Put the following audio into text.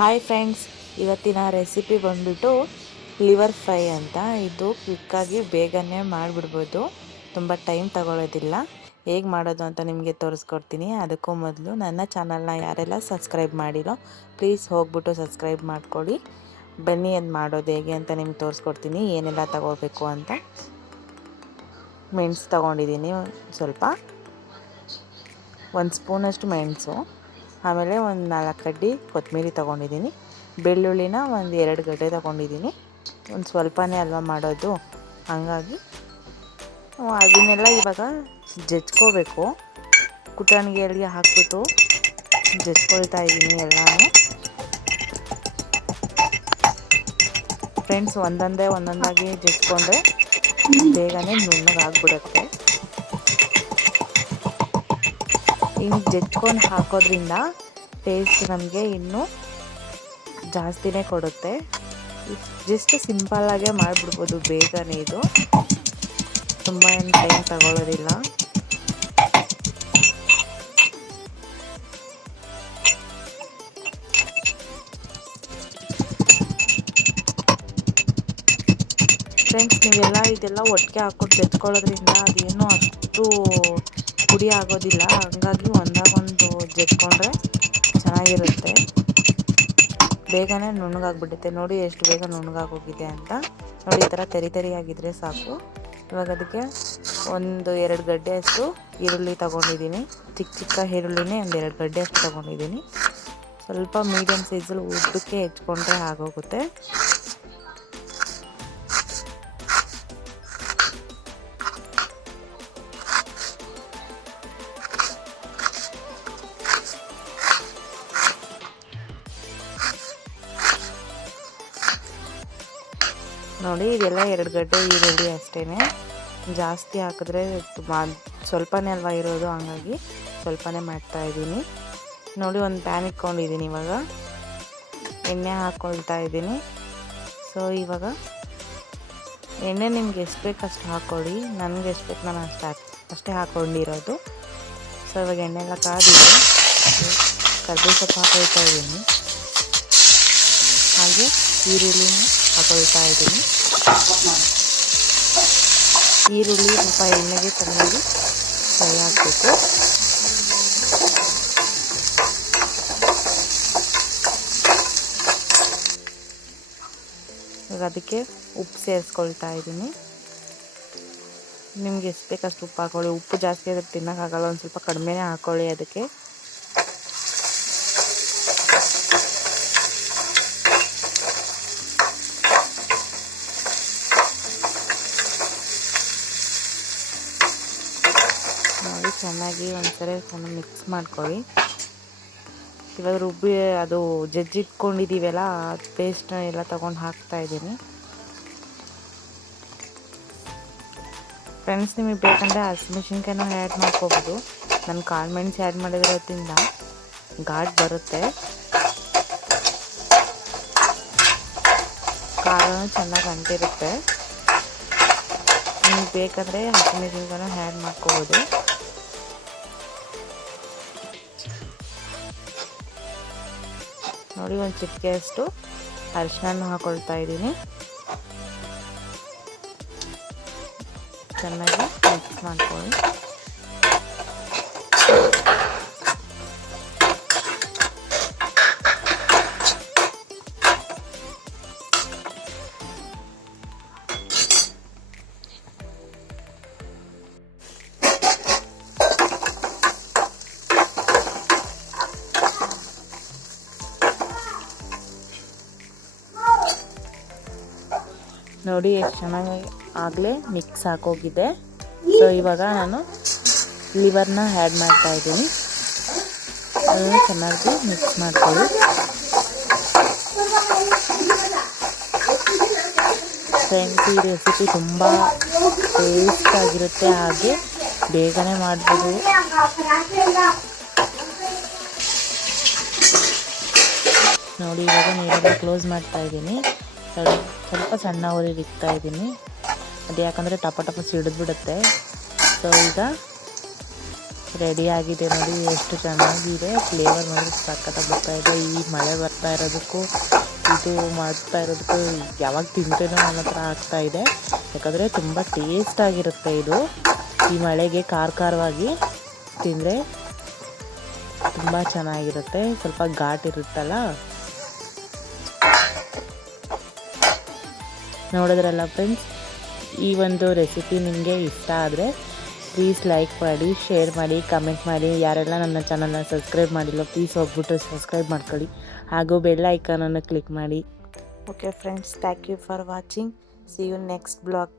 Hi friends, ಇವತ್ತಿನ recipe ಬಂದ್ಬಿಟ್ಟು liver fry ಅಂತ. ಇದು ಕ್ವಿಕ್ಕಾಗಿ ಬೇಗನೆ ಮಾಡಿಬಿಡ್ಬೋದು, ತುಂಬ ಟೈಮ್ ತಗೊಳ್ಳೋದಿಲ್ಲ. ಹೇಗೆ ಮಾಡೋದು ಅಂತ ನಿಮಗೆ ತೋರಿಸ್ಕೊಡ್ತೀನಿ. ಅದಕ್ಕೂ ಮೊದಲು ನನ್ನ ಚಾನಲ್ನ ಯಾರೆಲ್ಲ ಸಬ್ಸ್ಕ್ರೈಬ್ ಮಾಡಿರೋ ಪ್ಲೀಸ್ ಹೋಗ್ಬಿಟ್ಟು ಸಬ್ಸ್ಕ್ರೈಬ್ ಮಾಡ್ಕೊಳ್ಳಿ. ಬನ್ನಿ ಅದು ಮಾಡೋದು ಹೇಗೆ ಅಂತ ನಿಮ್ಗೆ ತೋರಿಸ್ಕೊಡ್ತೀನಿ, ಏನೆಲ್ಲ ತಗೋಬೇಕು ಅಂತ. ಮೆಣಸು ತೊಗೊಂಡಿದ್ದೀನಿ, ಸ್ವಲ್ಪ 1 ಸ್ಪೂನಷ್ಟು ಮೆಣಸು, ಆಮೇಲೆ ಒಂದು 4 ಕಡ್ಡಿ ಕೊತ್ತಂಬರಿ ತೊಗೊಂಡಿದ್ದೀನಿ. ಬೆಳ್ಳುಳ್ಳಿನ ಒಂದು 2 ಗಡ್ಡೆ ತೊಗೊಂಡಿದ್ದೀನಿ. ಒಂದು ಸ್ವಲ್ಪನೇ ಅಲ್ವಾ ಮಾಡೋದು, ಹಾಗಾಗಿ ಅದನ್ನೆಲ್ಲ ಇವಾಗ ಜಜ್ಕೋಬೇಕು. ಕುಟಾಣಿಗೆಯಲ್ಲಿ ಹಾಕ್ಬಿಟ್ಟು ಜಜ್ಕೊಳ್ತಾ ಇದ್ದೀನಿ ಎಲ್ಲನೂ. ಫ್ರೆಂಡ್ಸ್, ಒಂದೊಂದಾಗಿ ಜಜ್ಕೊಂಡ್ರೆ ಬೇಗನೆ ನುಣ್ಣಗಾಗ್ಬಿಡುತ್ತೆ. ಹಿಂಗೆ ಜಜ್ಕೊಂಡು ಹಾಕೋದ್ರಿಂದ ಟೇಸ್ಟ್ ನಮಗೆ ಇನ್ನೂ ಜಾಸ್ತಿನೇ ಕೊಡುತ್ತೆ. ಜಸ್ಟ್ ಸಿಂಪಲ್ಲಾಗೆ ಮಾಡಿಬಿಡ್ಬೋದು ಬೇಗನೆ. ಇದು ತುಂಬ ಏನು ಟೈಮ್ ತಗೊಳ್ಳೋದಿಲ್ಲ. ಫ್ರೆಂಡ್ಸ್, ಇದೆಲ್ಲ ಒಟ್ಟಿಗೆ ಹಾಕ್ಕೊಂಡು ಜಜ್ಕೊಳ್ಳೋದ್ರಿಂದ ಅದೇನೋ ಅಷ್ಟು ಪುಡಿ ಆಗೋದಿಲ್ಲ. ಹಂಗಾಗಿ ಒಂದಾಗೊಂದು ಜಜ್ಕೊಂಡ್ರೆ ಚೆನ್ನಾಗಿರುತ್ತೆ, ಬೇಗನೆ ನುಣ್ಣಗಾಗ್ಬಿಡುತ್ತೆ. ನೋಡಿ ಎಷ್ಟು ಬೇಗ ನುಣ್ಣಗಾಗೋಗಿದೆ ಅಂತ. ನೋಡಿ, ಈ ಥರ ತರಿಯಾಗಿದ್ದರೆ ಸಾಕು. ಇವಾಗ ಅದಕ್ಕೆ 1-2 ಗಡ್ಡೆ ಅಷ್ಟು ಈರುಳ್ಳಿ ತೊಗೊಂಡಿದ್ದೀನಿ. ಚಿಕ್ಕ ಈರುಳ್ಳಿನೇ 1-2 ಗಡ್ಡೆ ಅಷ್ಟು ತೊಗೊಂಡಿದ್ದೀನಿ. ಸ್ವಲ್ಪ ಮೀಡಿಯಮ್ ಸೈಜಲ್ಲಿ ಉದ್ದಕ್ಕೆ ಹೆಚ್ಕೊಂಡ್ರೆ ಆಗೋಗುತ್ತೆ. ನೋಡಿ, ಇದೆಲ್ಲ 2 ಗಡ್ಡೆ ಈರುಳ್ಳಿ ಅಷ್ಟೇ. ಜಾಸ್ತಿ ಹಾಕಿದ್ರೆ ಸ್ವಲ್ಪನೇ ಅಲ್ವಾ ಇರೋದು, ಹಂಗಾಗಿ ಸ್ವಲ್ಪನೇ ಮಾಡ್ತಾಯಿದ್ದೀನಿ. ನೋಡಿ, ಒಂದು ಪ್ಯಾನ್ ಇಟ್ಕೊಂಡಿದ್ದೀನಿ. ಇವಾಗ ಎಣ್ಣೆ ಹಾಕ್ಕೊಳ್ತಾ ಇದ್ದೀನಿ. ಸೊ ಇವಾಗ ಎಣ್ಣೆ ನಿಮ್ಗೆ ಎಷ್ಟು ಬೇಕು ಅಷ್ಟು ಹಾಕ್ಕೊಳ್ಳಿ. ನನಗೆ ಎಷ್ಟು ಬೇಕು ನಾನು ಅಷ್ಟೇ ಹಾಕ್ಕೊಂಡಿರೋದು. ಸೊ ಇವಾಗ ಎಣ್ಣೆ ಎಲ್ಲ ಕಾದಿದೆ. ಕರ್ಬೇವು ಸೊಪ್ಪು ಹಾಕೊಳ್ತಾ ಇದ್ದೀನಿ, ಹಾಗೆ ಈರುಳ್ಳಿನ ಹಾಕೊಳ್ತಾ ಇದ್ದೀನಿ. ಈರುಳ್ಳಿ ಸ್ವಲ್ಪ ಎಣ್ಣೆಗೆ ಚೆನ್ನಾಗಿ ಫ್ರೈ ಆಗಬೇಕು. ಇವಾಗ ಅದಕ್ಕೆ ಉಪ್ಪು ಸೇರಿಸ್ಕೊಳ್ತಾ ಇದ್ದೀನಿ. ನಿಮ್ಗೆ ಎಷ್ಟು ಬೇಕಷ್ಟು ಉಪ್ಪು ಹಾಕೊಳ್ಳಿ. ಉಪ್ಪು ಜಾಸ್ತಿ ಆದರೆ ತಿನ್ನೋಕ್ಕಾಗಲ್ಲ, ಒಂದು ಸ್ವಲ್ಪ ಕಡಿಮೆನೇ ಹಾಕ್ಕೊಳ್ಳಿ ಅದಕ್ಕೆ. ನೋಡಿ, ಚೆನ್ನಾಗಿ ಒಂದ್ಸರಿ ಚೆನ್ನಾಗಿ ಮಿಕ್ಸ್ ಮಾಡ್ಕೊಳ್ಳಿ. ಇವಾಗ ಅದು ಜಜ್ಜಿಟ್ಕೊಂಡಿದ್ದೀವಲ್ಲ, ಪೇಸ್ಟ್ನ ಎಲ್ಲ ತೊಗೊಂಡು ಹಾಕ್ತಾಯಿದ್ದೀನಿ. ಫ್ರೆಂಡ್ಸ್, ನಿಮಗೆ ಬೇಕಂದರೆ ಹಸಿಮೆಣ್ಸಿನ್ಕಾಯಿನೂ ಆ್ಯಡ್ ಮಾಡ್ಕೋಬೋದು. ನಾನು ಕಾಳು ಮೆಣಸು ಆ್ಯಡ್ ಮಾಡಿರೋದ್ರಿಂದ ಘಾಟ್ ಬರುತ್ತೆ, ಖಾರನೂ ಚೆನ್ನಾಗಿ ಅಂಟಿರುತ್ತೆ. ನಿಮಗೆ ಬೇಕಂದರೆ ಹಸಿಮೆಣ್ಸಿನ್ಕಾಯಿನೂ ಆ್ಯಡ್ ಮಾಡ್ಕೋಬೋದು. ನೋಡಿ, ಒಂದು ಚಿಟಿಕೆಯಷ್ಟು ಅರಿಶಿನ ಹಾಕೊಳ್ತಾ ಇದ್ದೀನಿ. ಚೆನ್ನಾಗಿ ಮಿಕ್ಸ್ ಮಾಡ್ಕೊಳ್ಳಿ. ನೋಡಿ, ಎಷ್ಟು ಚೆನ್ನಾಗಿ ಆಗಲೇ ಮಿಕ್ಸ್ ಹಾಕೋಗಿದೆ. ಸೊ ಇವಾಗ ನಾನು ಲಿವರ್ನ ಆ್ಯಡ್ ಮಾಡ್ತಾ ಇದ್ದೀನಿ. ಅದನ್ನು ಚೆನ್ನಾಗಿ ಮಿಕ್ಸ್ ಮಾಡ್ಕೊಳ್ಳಿ. ಫ್ರೆಂಡ್ಸ್, ಈ ರೆಸಿಪಿ ತುಂಬ ಟೇಸ್ಟಾಗಿರುತ್ತೆ, ಹಾಗೆ ಬೇಗನೆ ಮಾಡ್ಬೋದು. ನೋಡಿ, ಇವಾಗ ನೀರೆಲ್ಲ ಕ್ಲೋಸ್ ಮಾಡ್ತಾ ಇದ್ದೀನಿ. ಸ್ವಲ್ಪ ಸಣ್ಣ ಉರಿಲಿ ಇಡ್ತಾ ಇದ್ದೀನಿ. ಅದು ಯಾಕಂದರೆ ಟಪ ಸಿಡಿದ್ಬಿಡುತ್ತೆ. ಸೊ ಈಗ ರೆಡಿ ಆಗಿದೆ ನೋಡಿ, ಎಷ್ಟು ಚೆನ್ನಾಗಿದೆ. ಫ್ಲೇವರ್ ಮಾತ್ರ ಸಖತ್ತಾಗಿ ಬರ್ತಾ ಇದೆ. ಈ ಮಳೆ ಬರ್ತಾ ಇರೋದಕ್ಕೂ ಇದು ಮಾಡ್ತಾ ಇರೋದಕ್ಕೂ ಯಾವಾಗ ತಿಂತೇನೋ ಅನ್ನೋ ಥರ ಆಗ್ತಾ ಇದೆ. ಯಾಕಂದರೆ ತುಂಬ ಟೇಸ್ಟಾಗಿರುತ್ತೆ ಇದು. ಈ ಮಳೆಗೆ ಖಾರವಾಗಿ ತಿಂದರೆ ತುಂಬ ಚೆನ್ನಾಗಿರುತ್ತೆ. ಸ್ವಲ್ಪ ಘಾಟ್ ಇರುತ್ತಲ್ಲ. ನೋಡಿದ್ರಲ್ಲ ಫ್ರೆಂಡ್ಸ್, ಈ ಒಂದು ರೆಸಿಪಿ ನಿಮಗೆ ಇಷ್ಟ ಆದರೆ ಪ್ಲೀಸ್ ಲೈಕ್ ಮಾಡಿ, ಶೇರ್ ಮಾಡಿ, ಕಮೆಂಟ್ ಮಾಡಿ. ಯಾರೆಲ್ಲ ನನ್ನ ಚಾನಲ್ನ ಸಬ್ಸ್ಕ್ರೈಬ್ ಮಾಡಿಲ್ಲ ಪ್ಲೀಸ್ ಹೋಗ್ಬಿಟ್ಟು ಸಬ್ಸ್ಕ್ರೈಬ್ ಮಾಡ್ಕೊಳ್ಳಿ. ಹಾಗೂ ಬೆಲ್ ಐಕಾನನ್ನು ಕ್ಲಿಕ್ ಮಾಡಿ. Okay friends, thank you for watching. See you next blog.